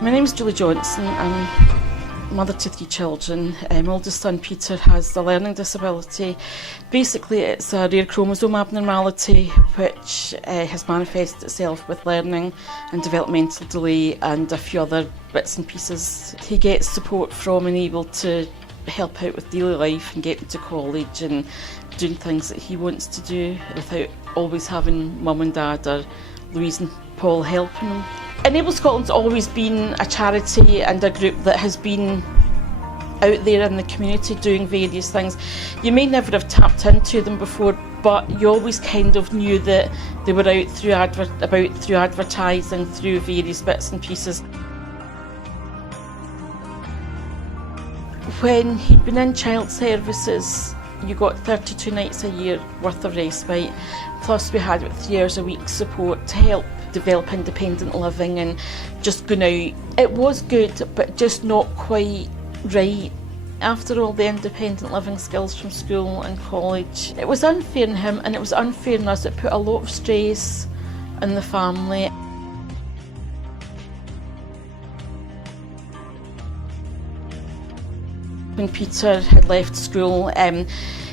My name's Julie Johnson. I'm mother to 3 children. My oldest son Peter has a learning disability. Basically it's a rare chromosome abnormality which has manifested itself with learning and developmental delay and a few other bits and pieces. He gets support from and able to help out with daily life and getting to college and doing things that he wants to do without always having mum and dad or Louise and Paul helping him. Enable Scotland's always been a charity and a group that has been out there in the community doing various things. You may never have tapped into them before, but you always kind of knew that they were out through advertising, through various bits and pieces. When he'd been in child services, you got 32 nights a year worth of respite, plus we had 3 hours a week support to help develop independent living and just going out. It was good, but just not quite right. After all the independent living skills from school and college, it was unfair on him and it was unfair on us. It put a lot of stress on the family. When Peter had left school,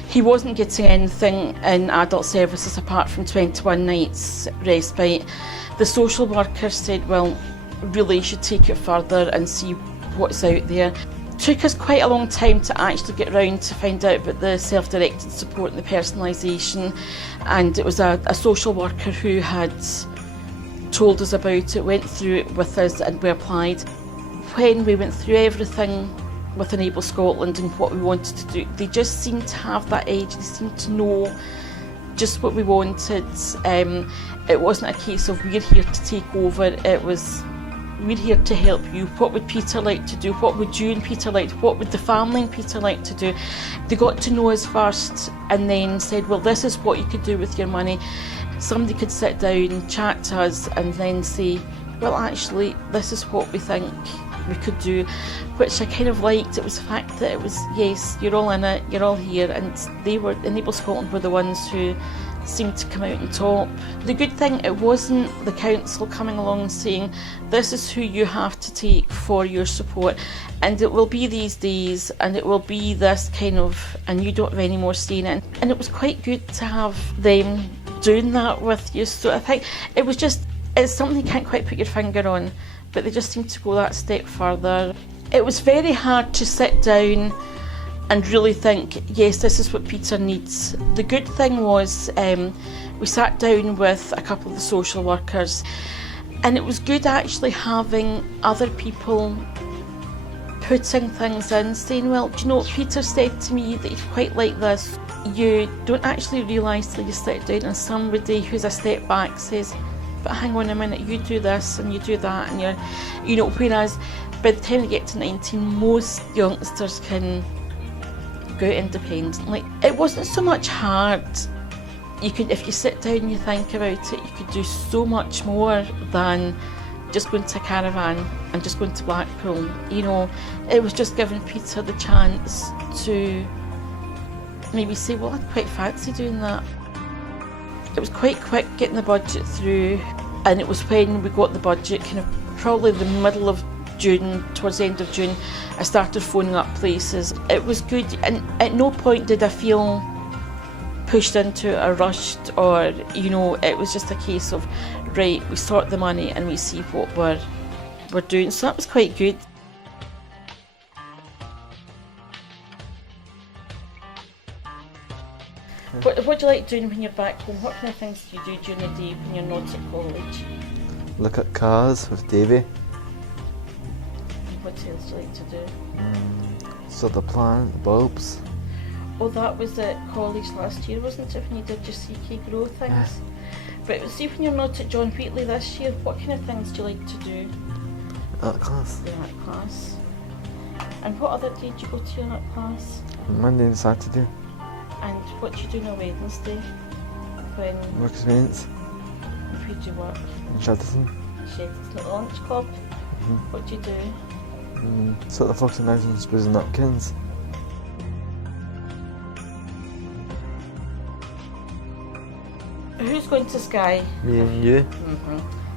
he wasn't getting anything in adult services apart from 21 nights respite. The social worker said, well, really you should take it further and see what's out there. It took us quite a long time to actually get round to find out about the self-directed support and the personalisation, and it was a social worker who had told us about it, went through it with us, and we applied. When we went through everything with Enable Scotland and what we wanted to do, they just seemed to have that edge, they seemed to know just what we wanted. It wasn't a case of we're here to take over, it was we're here to help you. What would Peter like to do? What would you and Peter like to do? What would the family and Peter like to do? They got to know us first and then said, well, this is what you could do with your money. Somebody could sit down and chat to us and then say, well, actually, this is what we think we could do, which I kind of liked. It was the fact that it was, yes, you're all in it, you're all here, and Enable Scotland were the ones who seemed to come out on top. The good thing, it wasn't the council coming along and saying, this is who you have to take for your support, and it will be these days, and it will be this kind of, and you don't have any more saying in. And it was quite good to have them doing that with you. So I think it was just, it's something you can't quite put your finger on, but they just seemed to go that step further. It was very hard to sit down and really think, yes, this is what Peter needs. The good thing was we sat down with a couple of the social workers, and it was good actually having other people putting things in, saying, well, do you know what Peter said to me that he'd quite like this. You don't actually realise till you sit down and somebody who's a step back says, but hang on a minute, you do this and you do that, and you're, you know, whereas by the time they get to 19, most youngsters can go out independently. It wasn't so much hard. You could, if you sit down and you think about it, you could do so much more than just going to a caravan and just going to Blackpool. You know, it was just giving Peter the chance to maybe say, well, I'd quite fancy doing that. It was quite quick getting the budget through, and it was when we got the budget, kind of probably the middle of June, towards the end of June, I started phoning up places. It was good, and at no point did I feel pushed into it or rushed, or, you know, it was just a case of, right, we sort the money and we see what we're doing. So that was quite good. What do you like doing when you're back home? What kind of things do you do during the day when you're not at college? Look at cars with Davy. What else do you like to do? Sort the plant, the bulbs. Oh, that was at college last year, wasn't it, when you did your CK Grow things? Yeah. But see, when you're not at John Wheatley this year, what kind of things do you like to do? Art class. The art class. And what other day do you go to your art class? Monday and Saturday. And what do you do on a Wednesday? When Work experience. where do you work? In Shadderton. Shedden's at the lunch club. What do you do? Sort the fox and knives and spoons and napkins. Who's going to Skye? Me and you.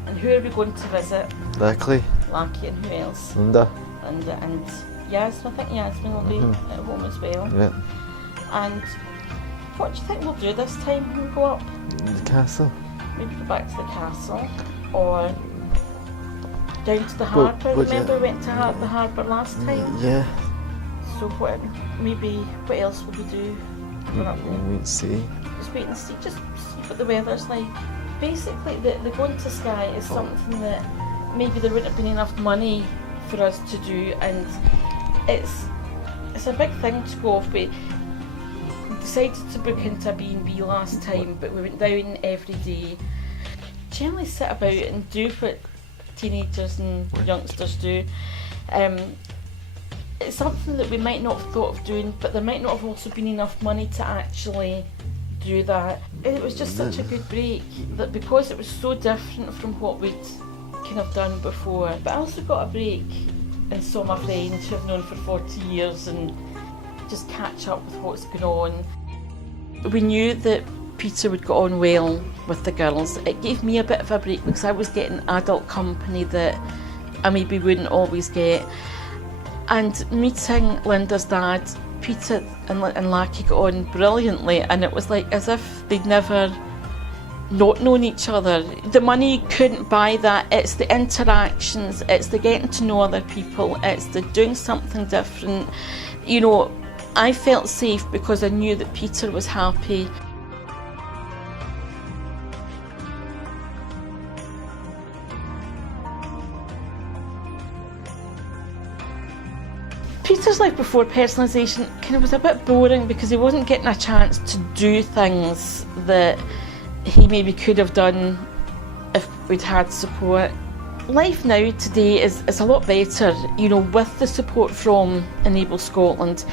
And who are we going to visit? Likely. Lackie, and who else? Linda. And Yasmin. I think Yasmin will be at home as well. Yeah. And what do you think we'll do this time when we go up? The castle. Maybe go back to the castle, or down to the harbour. Remember we went to the harbour last time? Yeah. So what else will we do? We'll wait and see. Just wait and see, just see what the weather's like. Basically, the going to Skye is something that maybe there wouldn't have been enough money for us to do, and it's a big thing to go off. We decided to book into a B&B last time, but we went down every day. Generally sit about and do what teenagers and youngsters do. It's something that we might not have thought of doing, but there might not have also been enough money to actually do that. It was just such a good break, that because it was so different from what we'd kind of done before. But I also got a break and saw my friends who I've known for 40 years and just catch up with what's going on. We knew that Peter would get on well with the girls. It gave me a bit of a break because I was getting adult company that I maybe wouldn't always get. And meeting Linda's dad, Peter and Lackie got on brilliantly, and it was like as if they'd never not known each other. The money couldn't buy that. It's the interactions, it's the getting to know other people, it's the doing something different. You know, I felt safe because I knew that Peter was happy. Peter's life before personalisation kind of was a bit boring because he wasn't getting a chance to do things that he maybe could have done if we'd had support. Life now today is a lot better, you know, with the support from Enable Scotland.